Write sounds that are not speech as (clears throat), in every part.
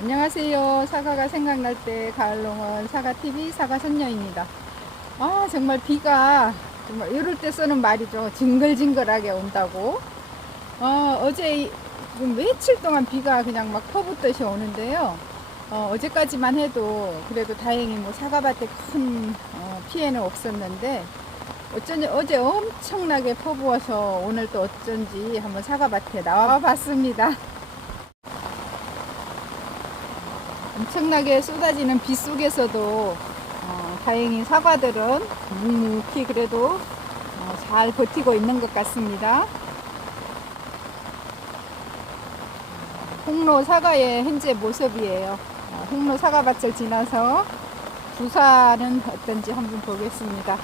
안녕하세요. 사과가 생각날 때 가을농원 사과TV 사과선녀입니다. 아, 정말 비가 정말 이럴 때 쓰는 말이죠. 징글징글하게 온다고. 어, 어제 며칠 동안 비가 그냥 막 퍼붓듯이 오는데요. 어, 어제까지만 해도 그래도 다행히 뭐 사과밭에 큰 어, 피해는 없었는데 어쩐지 어제 엄청나게 퍼부어서 오늘 또 어쩐지 한번 사과밭에 나와 봤습니다. 엄청나게 쏟아지는 비 속에서도 어, 다행히 사과들은 묵묵히 그래도 어, 잘 버티고 있는 것 같습니다. 홍로 사과의 현재 모습이에요. 어, 홍로 사과밭을 지나서 부사는 어떤지 한번 보겠습니다.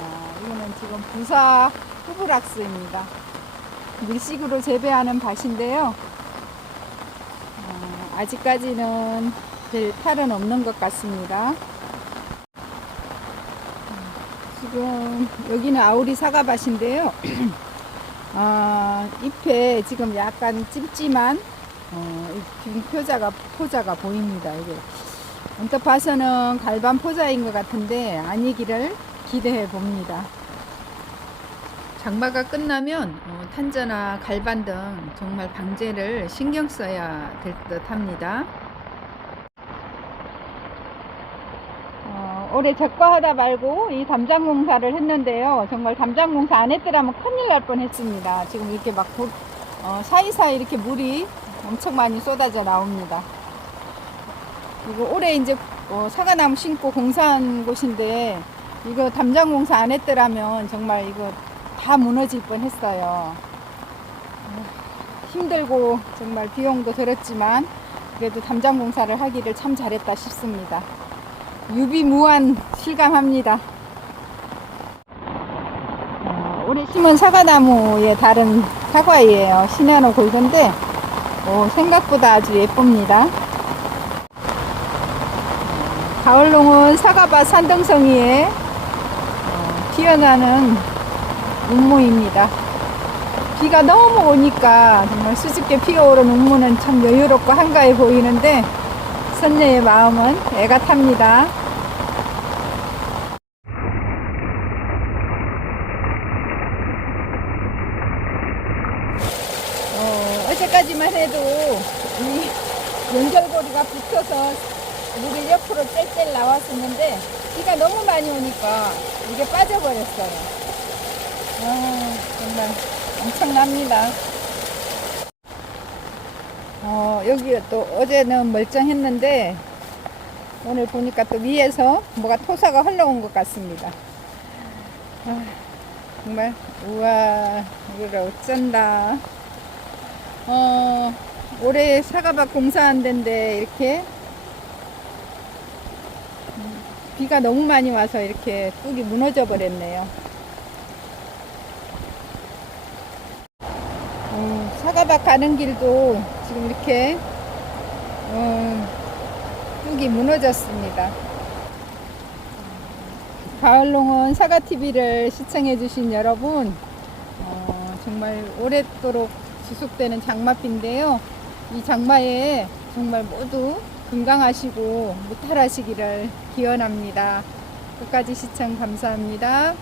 어, 이거는 지금 부사 후브락스입니다. 밀식으로 재배하는 밭인데요. 어, 아직까지는 별 탈은 없는 것 같습니다. 음, 지금 여기는 아우리 사과밭인데요. (clears throat) 아, 잎에 지금 약간 찜찜한 어, 표자가 포자가 보입니다. 이게 언뜻 봐서는 갈반 포자인 것 같은데 아니기를 기대해 봅니다. 장마가 끝나면 어, 탄저나 갈반 등 정말 방제를 신경 써야 될 듯 합니다. 어, 올해 적과하다 말고 이 담장 공사를 했는데요. 정말 담장 공사 안 했더라면 큰일 날 뻔했습니다. 지금 이렇게 막 보- 어, 사이사이 이렇게 물이 엄청 많이 쏟아져 나옵니다. 이거 올해 이제 어, 사과나무 심고 공사한 곳인데 이거 담장 공사 안 했더라면 정말 이거 다 무너질 뻔했어요. 어, 힘들고 정말 비용도 들었지만 그래도 담장 공사를 하기를 참 잘했다 싶습니다. 유비무한 실감합니다. 어, 올해 심은 사과나무의 다른 사과예요. 시나노 골드인데 어, 생각보다 아주 예쁩니다. 가을농은 사과밭 산등성이에 어, 피어나는 운무입니다. 비가 너무 오니까 정말 수줍게 피어오른 운무는 참 여유롭고 한가해 보이는데 선녀의 마음은 애가 탑니다. 어, 어제까지만 해도 이 연결고리가 붙어서 물이 옆으로 짤짤 나왔었는데 비가 너무 많이 오니까 이게 빠져버렸어요. 아, 정말 엄청납니다. 어, 여기 또 어제는 멀쩡했는데 오늘 보니까 또 위에서 뭐가 토사가 흘러온 것 같습니다. 아, 정말 우와 이거를 어쩐다. 어, 올해 사과밭 공사한 데인데 이렇게 음, 비가 너무 많이 와서 이렇게 뚝이 무너져 버렸네요. 음, 사과밭 가는 길도 지금 이렇게 음, 뚝이 무너졌습니다. 가을농원 사과TV를 시청해주신 여러분, 어, 정말 오랫도록 지속되는 장마비인데요. 이 장마에 정말 모두 건강하시고 무탈하시기를 기원합니다. 끝까지 시청 감사합니다.